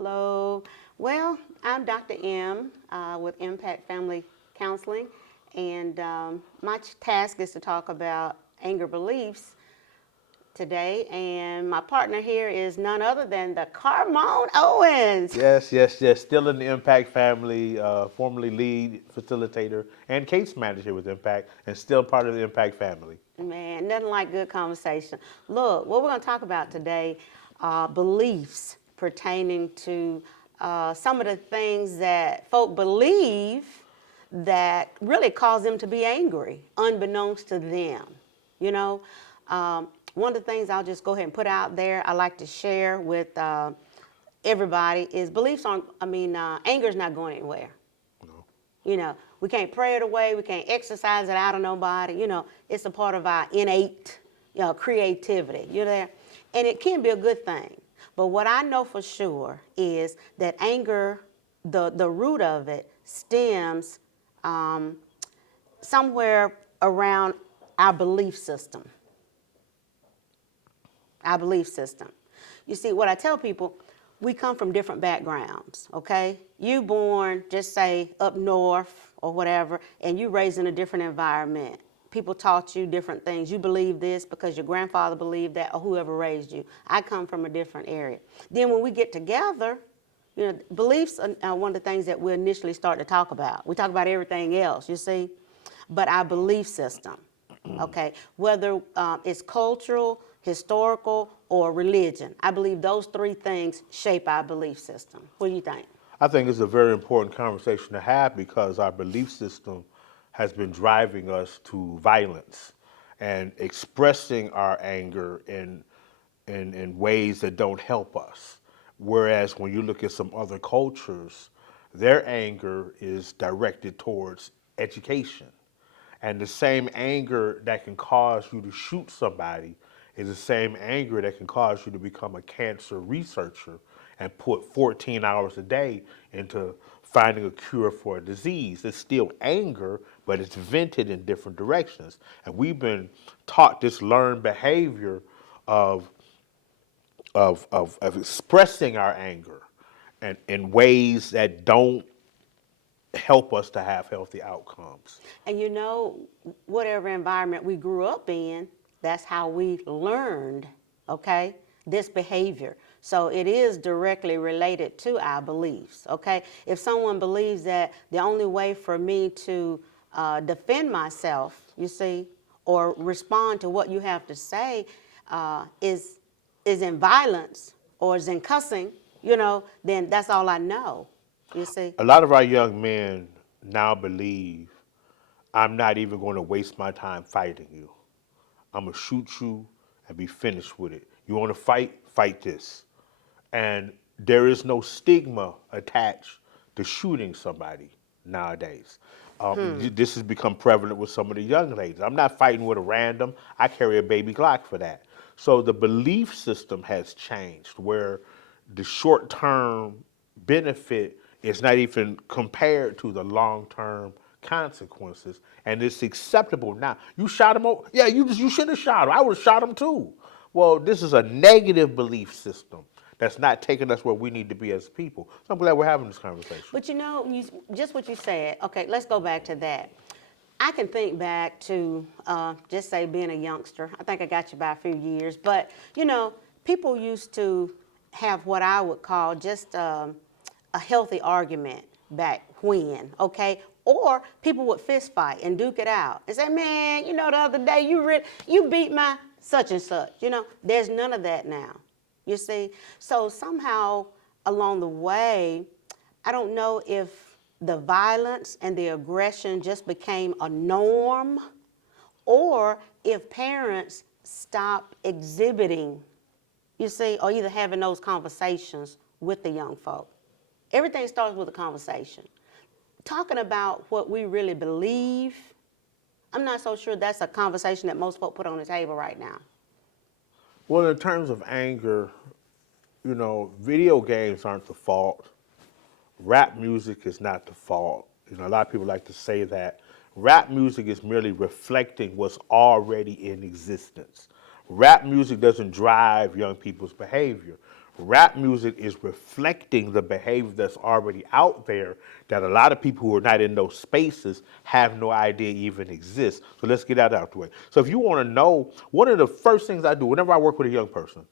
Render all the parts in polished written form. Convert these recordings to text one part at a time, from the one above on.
Hello. Well, I'm Dr. M with Impact Family Counseling, and my task is to talk about anger beliefs today. And my partner here is none other than the Carmone Owens. Yes. Still in the Impact family, formerly lead facilitator and case manager with Impact, and still part of the Impact family. Man, nothing like good conversation. Look, what we're going to talk about today are beliefs pertaining to some of the things that folk believe that really cause them to be angry, unbeknownst to them. You know, one of the things I'll just go ahead and put out there, I like to share with everybody is beliefs aren't, anger is not going anywhere. No. You know, we can't pray it away. We can't exercise it out of nobody. You know, it's a part of our innate, creativity. You're there. And it can be a good thing. But what I know for sure is that anger, the root of it stems somewhere around our belief system. Our belief system. You see, what I tell people, we come from different backgrounds, okay? You born, just say, up north or whatever, and you raised in a different environment. People taught you different things. You believe this because your grandfather believed that or whoever raised you. I come from a different area. Then when we get together, beliefs are one of the things that we initially start to talk about. We talk about everything else, you see? But our belief system, okay, whether it's cultural, historical, or religion. I believe those three things shape our belief system. What do you think? I think it's a very important conversation to have because our belief system has been driving us to violence and expressing our anger in ways that don't help us. Whereas when you look at some other cultures, their anger is directed towards education. And the same anger that can cause you to shoot somebody is the same anger that can cause you to become a cancer researcher and put 14 hours a day into finding a cure for a disease. It's still anger, but it's vented in different directions. And we've been taught this learned behavior of expressing our anger and in ways that don't help us to have healthy outcomes. And whatever environment we grew up in, that's how we learned, okay, this behavior. So it is directly related to our beliefs, okay? If someone believes that the only way for me to defend myself, you see, or respond to what you have to say is in violence or is in cussing, then that's all I know, you see. A lot of our young men now believe I'm not even going to waste my time fighting you. I'm going to shoot you and be finished with it. You want to fight? Fight this. And there is no stigma attached to shooting somebody nowadays. This has become prevalent with some of the young ladies. I'm not fighting with a random. I carry a baby Glock for that. So the belief system has changed where the short-term benefit is not even compared to the long-term consequences, and it's acceptable now. You shot him over. Yeah, you should have shot him. I would have shot him too. Well, this is a negative belief system that's not taking us where we need to be as people. So I'm glad we're having this conversation. But just what you said, okay, let's go back to that. I can think back to just say being a youngster. I think I got you by a few years. But, people used to have what I would call just a healthy argument back when, okay? Or people would fist fight and duke it out and say, man, the other day you beat my such and such. There's none of that now, you see? So somehow along the way, I don't know if the violence and the aggression just became a norm or if parents stopped exhibiting, you see, or either having those conversations with the young folk. Everything starts with a conversation. Talking about what we really believe, I'm not so sure that's a conversation that most folk put on the table right now. Well, in terms of anger, video games aren't the fault. Rap music is not the fault. A lot of people like to say that. Rap music is merely reflecting what's already in existence. Rap music doesn't drive young people's behavior. Rap music is reflecting the behavior that's already out there that a lot of people who are not in those spaces have no idea even exists. So let's get that out the way. So if you want to know, one of the first things I do whenever I work with a young person,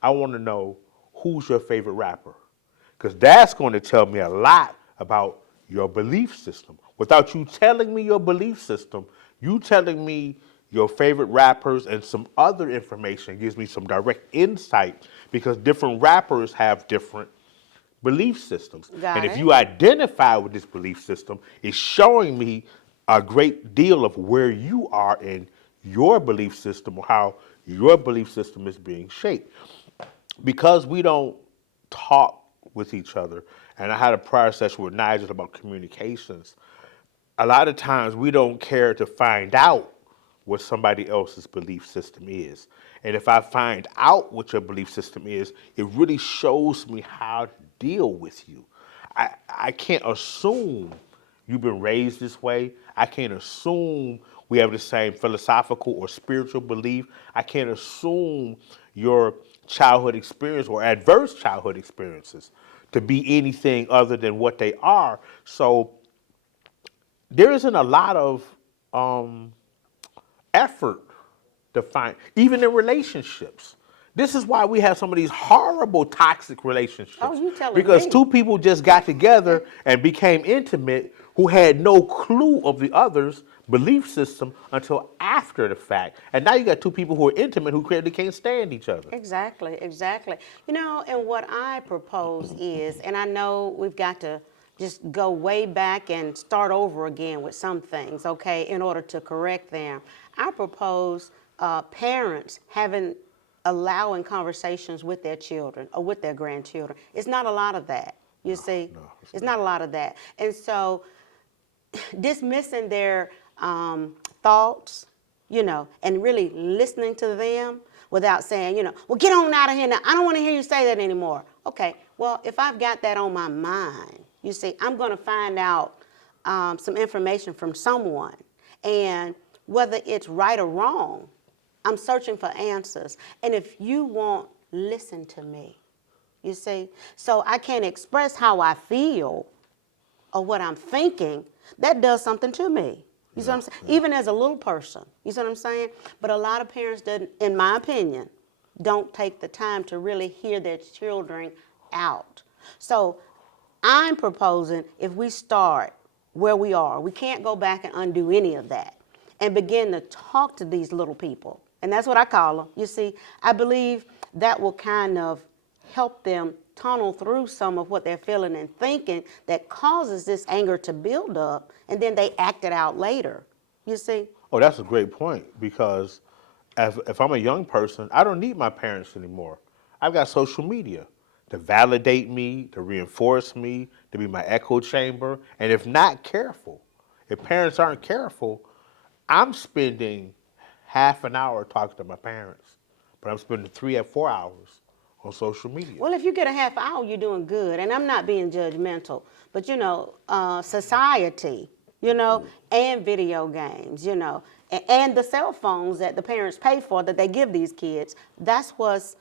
I want to know who's your favorite rapper. Because that's going to tell me a lot about your belief system. Without you telling me your belief system, you telling me your favorite rappers and some other information gives me some direct insight because different rappers have different belief systems. Got And if it. you identify with this belief system, it's showing me a great deal of where you are in your belief system or how your belief system is being shaped. Because we don't talk with each other, and I had a prior session with Nigel about communications, a lot of times we don't care to find out what somebody else's belief system is. And if I find out what your belief system is, it really shows me how to deal with you. I can't assume you've been raised this way. I can't assume we have the same philosophical or spiritual belief. I can't assume your childhood experience or adverse childhood experiences to be anything other than what they are. So there isn't a lot of effort to find, even in relationships. This is why we have some of these horrible toxic relationships. Oh, you telling because me. two people just got together and became intimate who had no clue of the other's belief system until after the fact. And now you got two people who are intimate who clearly can't stand each other. Exactly, exactly. You know, and what I propose is, and I know we've got to just go way back and start over again with some things, okay, in order to correct them. I propose parents allowing conversations with their children or with their grandchildren. It's not a lot of that, you see. It's not a lot of that. And so dismissing their thoughts, you know, and really listening to them without saying, you know, well, get on out of here now. I don't want to hear you say that anymore. Okay, well, if I've got that on my mind, you see, I'm going to find out some information from someone. And whether it's right or wrong, I'm searching for answers. And if you won't listen to me, you see, so I can't express how I feel or what I'm thinking, that does something to me. You see what I'm saying? Even as a little person, you see what I'm saying? But a lot of parents, in my opinion, don't take the time to really hear their children out. So I'm proposing if we start where we are, we can't go back and undo any of that, and begin to talk to these little people. And that's what I call them. You see, I believe that will kind of help them tunnel through some of what they're feeling and thinking that causes this anger to build up, and then they act it out later. You see? Oh, that's a great point because if I'm a young person, I don't need my parents anymore. I've got social media to validate me, to reinforce me, to be my echo chamber. And if not careful, if parents aren't careful, I'm spending half an hour talking to my parents, but I'm spending 3 or 4 hours on social media. Well, if you get a half hour, you're doing good. And I'm not being judgmental, but you know, society, you know, and video games, you know, and the cell phones that the parents pay for that they give these kids, that's what's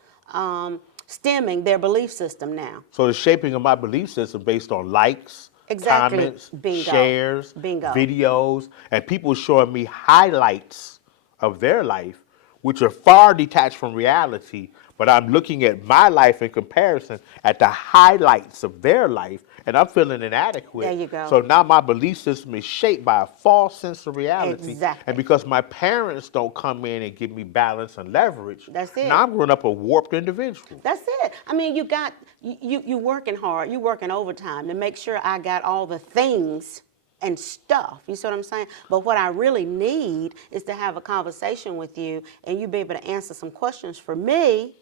stemming their belief system now. So the shaping of my belief system based on likes, Exactly. comments, Bingo. shares, Bingo. videos, and people showing me highlights of their life, which are far detached from reality, but I'm looking at my life in comparison at the highlights of their life, and I'm feeling inadequate. There you go. So now my belief system is shaped by a false sense of reality. Exactly. And because my parents don't come in and give me balance and leverage, That's it. now I'm growing up a warped individual. That's it. I mean, you working hard, you working overtime to make sure I got all the things and stuff. You see what I'm saying? But what I really need is to have a conversation with you and you be able to answer some questions for me,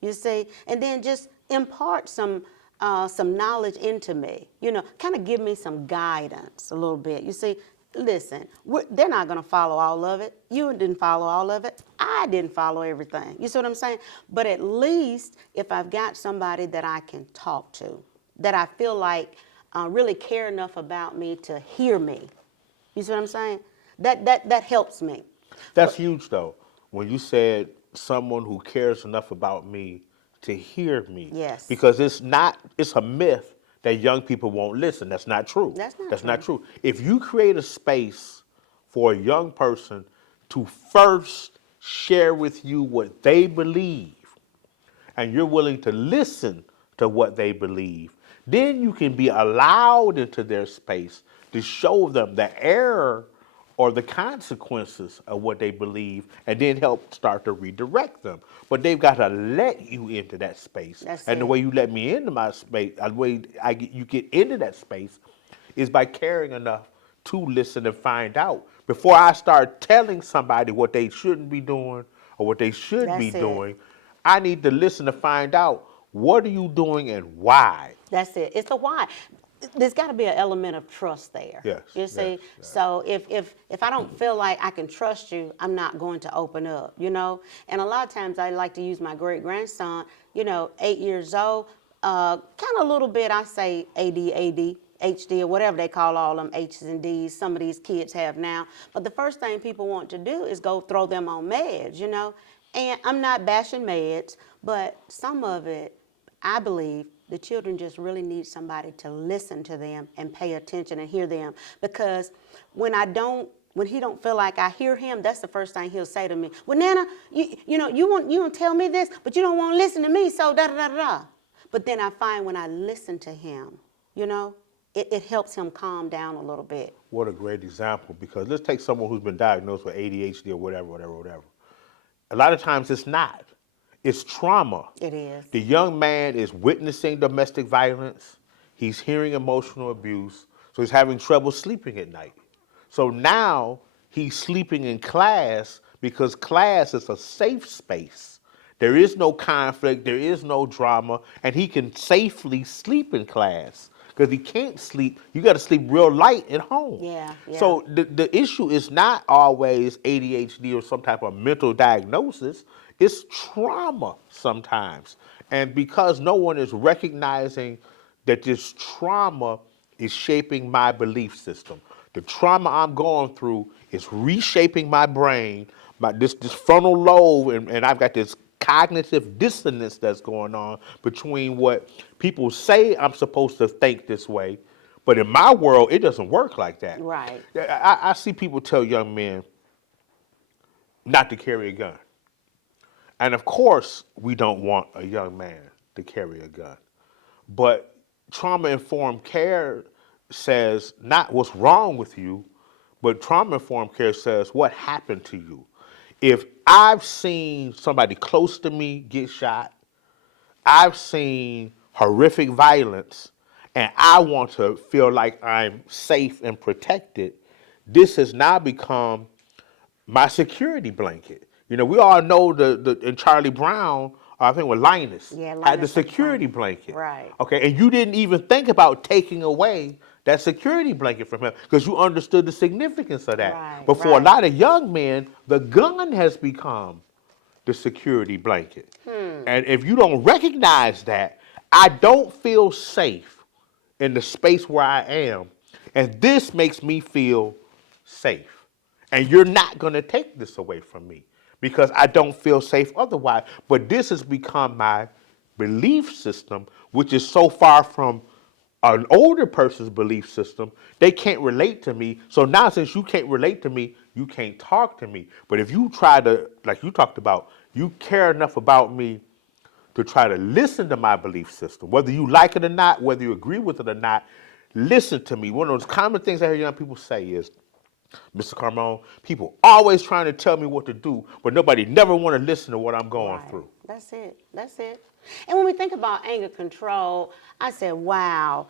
you see, and then just impart some knowledge into me, you know, kind of give me some guidance a little bit. You see, listen, they're not going to follow all of it. You didn't follow all of it. I didn't follow everything. You see what I'm saying? But at least if I've got somebody that I can talk to, that I feel like really care enough about me to hear me. You see what I'm saying? That helps me. That's huge, though. When you said someone who cares enough about me to hear me. Yes. Because it's a myth that young people won't listen. That's not true. That's not true. If you create a space for a young person to first share with you what they believe, and you're willing to listen to what they believe, then you can be allowed into their space to show them the error or the consequences of what they believe, and then help start to redirect them. But they've got to let you into that space. That's and the it. way you let me into my space, the way you get into that space, is by caring enough to listen and find out. Before I start telling somebody what they shouldn't be doing or what they should be That's it. doing, I need to listen to find out, what are you doing and why? That's it. It's the why. There's got to be an element of trust there. Yes, You see? yes, yes. So if I don't feel like I can trust you, I'm not going to open up, you know? And a lot of times I like to use my great-grandson, 8 years old, kind of a little bit, I say AD, HD, or whatever they call all them H's and D's some of these kids have now. But the first thing people want to do is go throw them on meds, And I'm not bashing meds, but some of it, I believe, the children just really need somebody to listen to them and pay attention and hear them. Because when he don't feel like I hear him, that's the first thing he'll say to me. Well, Nana, you want to tell me this, but you don't want to listen to me, so da da da da. But then I find when I listen to him, it helps him calm down a little bit. What a great example, because let's take someone who's been diagnosed with ADHD or whatever. A lot of times it's not. It's trauma. It is. The young man is witnessing domestic violence. He's hearing emotional abuse. So he's having trouble sleeping at night. So now he's sleeping in class because class is a safe space. There is no conflict. There is no drama. And he can safely sleep in class. Because he can't sleep, you got to sleep real light at home. Yeah. So the issue is not always ADHD or some type of mental diagnosis. It's trauma sometimes. And because no one is recognizing that this trauma is shaping my belief system, the trauma I'm going through is reshaping my brain, this frontal lobe, and I've got this cognitive dissonance that's going on between what people say I'm supposed to think this way, but in my world, it doesn't work like that. Right. I see people tell young men not to carry a gun. And of course, we don't want a young man to carry a gun. But trauma-informed care says not what's wrong with you, but trauma-informed care says what happened to you. If I've seen somebody close to me get shot, I've seen horrific violence, and I want to feel like I'm safe and protected, this has now become my security blanket. We all know in Charlie Brown, I think with Linus, had the Linus security blanket. Right. Okay, and you didn't even think about taking away that security blanket from him because you understood the significance of that. Right, but for a lot of young men, the gun has become the security blanket. And if you don't recognize that, I don't feel safe in the space where I am. And this makes me feel safe. And you're not going to take this away from me because I don't feel safe otherwise. But this has become my belief system, which is so far from an older person's belief system, they can't relate to me. So now since you can't relate to me, you can't talk to me. But if you try to, like you talked about, you care enough about me to try to listen to my belief system, whether you like it or not, whether you agree with it or not, listen to me. One of those common things I hear young people say is, Mr. Carmone, people always trying to tell me what to do, but nobody never want to listen to what I'm going through. That's it. And when we think about anger control, I said, wow,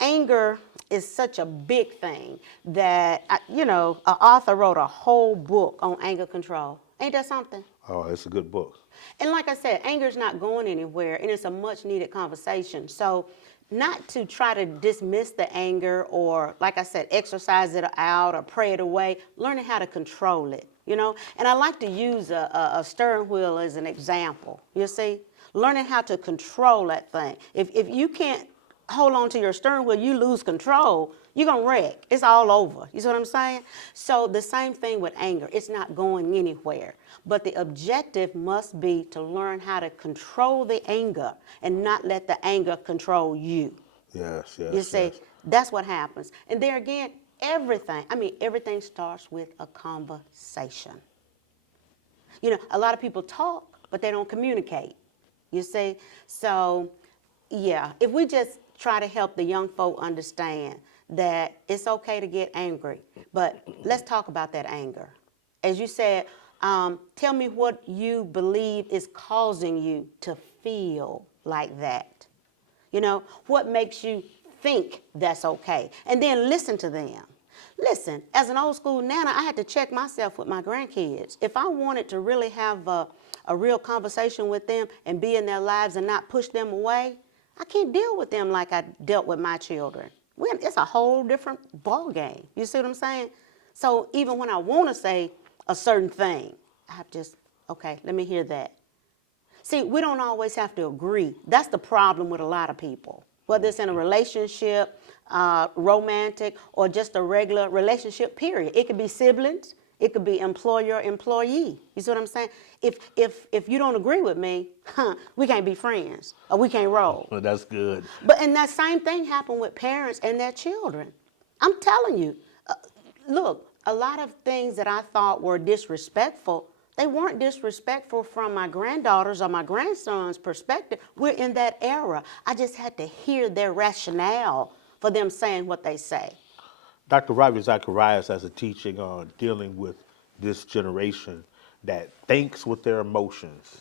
anger is such a big thing that, an author wrote a whole book on anger control. Ain't that something? Oh, it's a good book. And like I said, anger is not going anywhere, and it's a much needed conversation. So not to try to dismiss the anger or, like I said, exercise it out or pray it away, learning how to control it, And I like to use a steering wheel as an example, you see? Learning how to control that thing. If you can't hold on to your steering wheel, you lose control, you're going to wreck. It's all over. You see what I'm saying? So the same thing with anger. It's not going anywhere. But the objective must be to learn how to control the anger and not let the anger control you. Yes, yes, You see, yes. that's what happens. And there again, everything starts with a conversation. You know, a lot of people talk, but they don't communicate. You see? So, yeah, if we just try to help the young folk understand that it's okay to get angry, but let's talk about that anger. As you said, tell me what you believe is causing you to feel like that. You know, what makes you think that's okay? And then listen to them. Listen, as an old school nana, I had to check myself with my grandkids. If I wanted to really have a real conversation with them and be in their lives and not push them away, I can't deal with them like I dealt with my children. It's a whole different ball game. You see what I'm saying? So even when I want to say a certain thing, I have just, okay, let me hear that. See, we don't always have to agree. That's the problem with a lot of people. Whether it's in a relationship, romantic, or just a regular relationship, period. It could be siblings. It could be employer-employee. You see what I'm saying? If you don't agree with me, we can't be friends, or we can't roll. Well, that's good. And that same thing happened with parents and their children. I'm telling you, look, a lot of things that I thought were disrespectful, they weren't disrespectful from my granddaughters or my grandson's perspective. We're in that era. I just had to hear their rationale for them saying what they say. Dr. Ravi Zacharias has a teaching on dealing with this generation that thinks with their emotions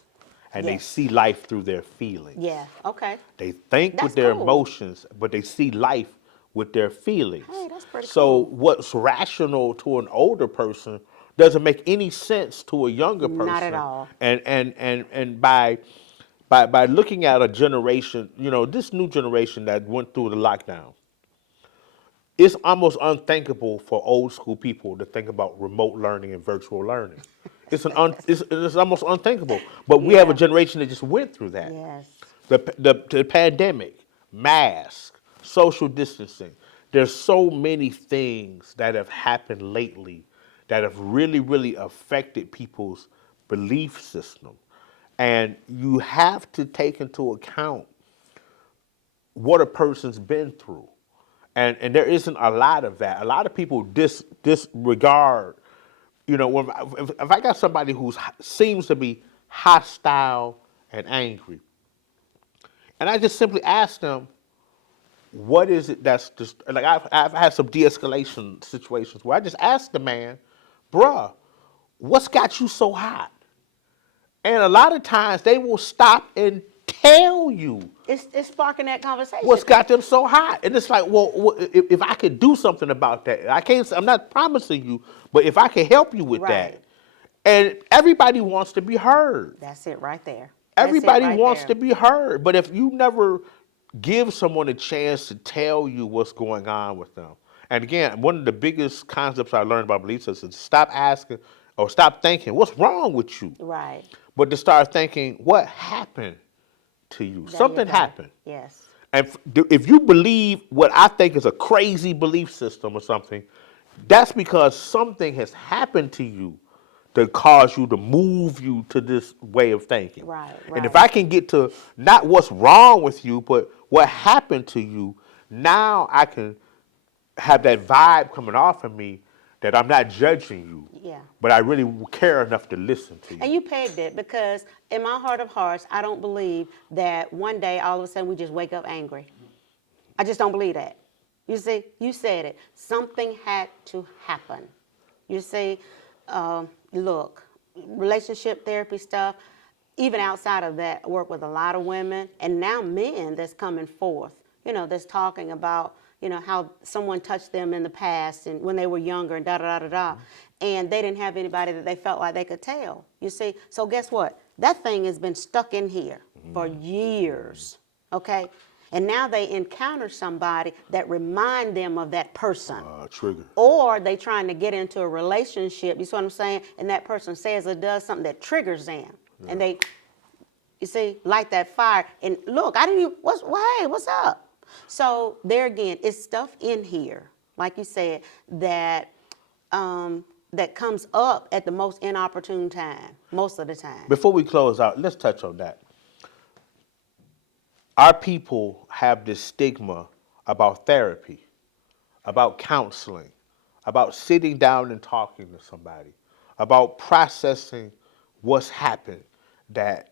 and they Yes. see life through their feelings. Yeah, okay. They think That's with their cool. emotions, but they see life with their feelings. Hey, that's pretty So cool. what's rational to an older person doesn't make any sense to a younger person. Not at all. And by looking at a generation, you know, this new generation that went through the lockdown, it's almost unthinkable for old school people to think about remote learning and virtual learning. It's almost unthinkable. But we have a Yeah. generation that just went through that. Yes. The pandemic, mask, social distancing. There's so many things that have happened lately that have really, really affected people's belief system. And you have to take into account what a person's been through. And there isn't a lot of that. A lot of people disregard, you know, if I got somebody who seems to be hostile and angry, and I just simply ask them, what is it that's just, like I've had some de-escalation situations where I just ask the man, bruh, what's got you so hot? And a lot of times they will stop and tell you It's sparking that conversation. what's got them so hot. And it's like, well, if I could do something about that, I'm not promising you, but if I could help you with Right. that. And everybody wants to be heard. That's it right there. Everybody wants to be heard. But if you never give someone a chance to tell you what's going on with them. And again, one of the biggest concepts I learned about belief systems is stop asking or stop thinking, what's wrong with you? Right. But to start thinking, what happened to you? There you Something go. happened. Yes. And if you believe what I think is a crazy belief system or something, that's because something has happened to you to cause you to move you to this way of thinking. Right, And if right. I can get to not what's wrong with you, but what happened to you, now I can have that vibe coming off of me that I'm not judging you. Yeah. But I really care enough to listen to you. And you pegged it because in my heart of hearts, I don't believe that one day all of a sudden we just wake up angry. I just don't believe that. You see, you said it. Something had to happen. You see, look, relationship therapy stuff, even outside of that, I work with a lot of women and now men that's coming forth, you know, that's talking about, you know, how someone touched them in the past and when they were younger and da-da-da-da-da. And they didn't have anybody that they felt like they could tell, you see. So guess what? That thing has been stuck in here for years, okay? And now they encounter somebody that remind them of that person. Trigger. Or they trying to get into a relationship, you see what I'm saying? And that person says or does something that triggers them. Yeah. And they, you see, light that fire. And look, I didn't even, hey, what's up? So there again, it's stuff in here, like you said, that that comes up at the most inopportune time, most of the time. Before we close out, let's touch on that. Our people have this stigma about therapy, about counseling, about sitting down and talking to somebody, about processing what's happened that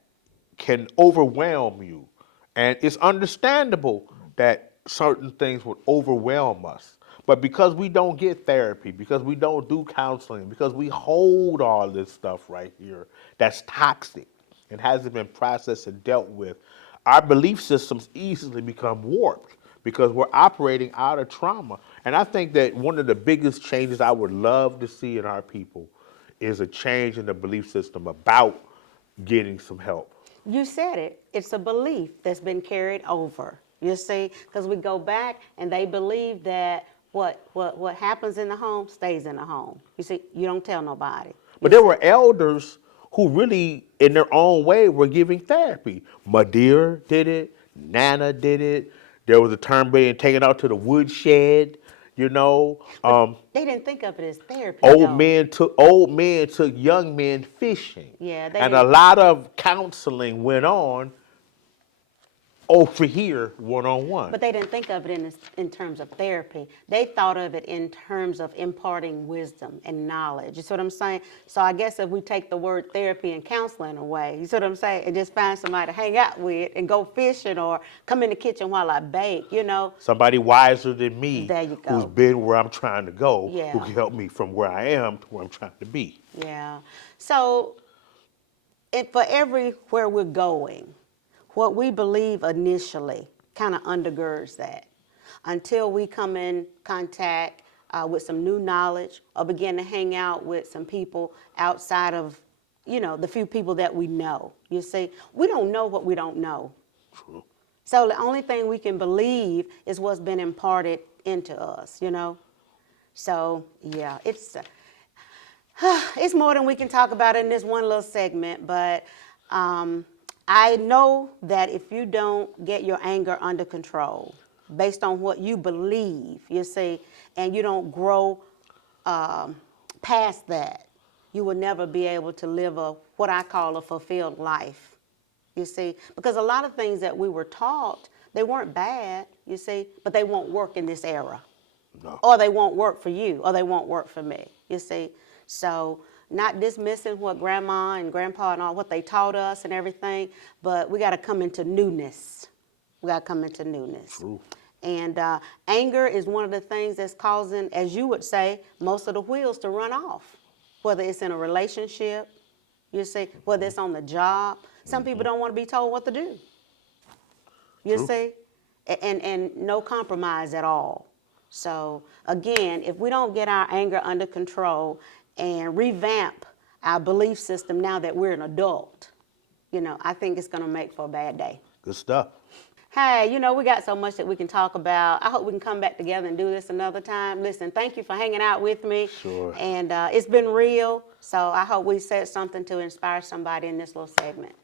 can overwhelm you. And it's understandable that certain things would overwhelm us. But because we don't get therapy, because we don't do counseling, because we hold all this stuff right here that's toxic and hasn't been processed and dealt with, our belief systems easily become warped because we're operating out of trauma. And I think that one of the biggest changes I would love to see in our people is a change in the belief system about getting some help. You said it. It's a belief that's been carried over. You see, because we go back and they believe that what happens in the home stays in the home. You see, you don't tell nobody. But there were elders who really, in their own way, were giving therapy. Madeira did it. Nana did it. There was a term being taken out to the woodshed. You know, They didn't think of it as therapy. old though. men took young men fishing. Yeah, they and a didn't- lot of counseling went on over here one-on-one. But they didn't think of it in terms of therapy. They thought of it in terms of imparting wisdom and knowledge. You see what I'm saying? So I guess if we take the word therapy and counseling away, you see what I'm saying? And just find somebody to hang out with and go fishing or come in the kitchen while I bake, you know? Somebody wiser than me There you go. who's been where I'm trying to go, Yeah. who can help me from where I am to where I'm trying to be. Yeah. So for everywhere we're going, what we believe initially kind of undergirds that until we come in contact with some new knowledge or begin to hang out with some people outside of, you know, the few people that we know. You see, we don't know what we don't know. True. So the only thing we can believe is what's been imparted into us, you know? So, yeah, it's more than we can talk about in this one little segment, but I know that if you don't get your anger under control, based on what you believe, you see, and you don't grow past that, you will never be able to live what I call a fulfilled life, you see. Because a lot of things that we were taught, they weren't bad, you see, but they won't work in this era. No. Or they won't work for you, or they won't work for me, you see. So not dismissing what grandma and grandpa and all what they taught us and everything, but we got to come into newness. We got to come into newness. True. And anger is one of the things that's causing, as you would say, most of the wheels to run off. Whether it's in a relationship, you see, whether it's on the job. Some people don't want to be told what to do. You True. see, and no compromise at all. So again, if we don't get our anger under control and revamp our belief system now that we're an adult, you know, I think it's going to make for a bad day. Good stuff. Hey, you know, we got so much that we can talk about. I hope we can come back together and do this another time. Listen, thank you for hanging out with me. Sure. And it's been real, so I hope we said something to inspire somebody in this little segment.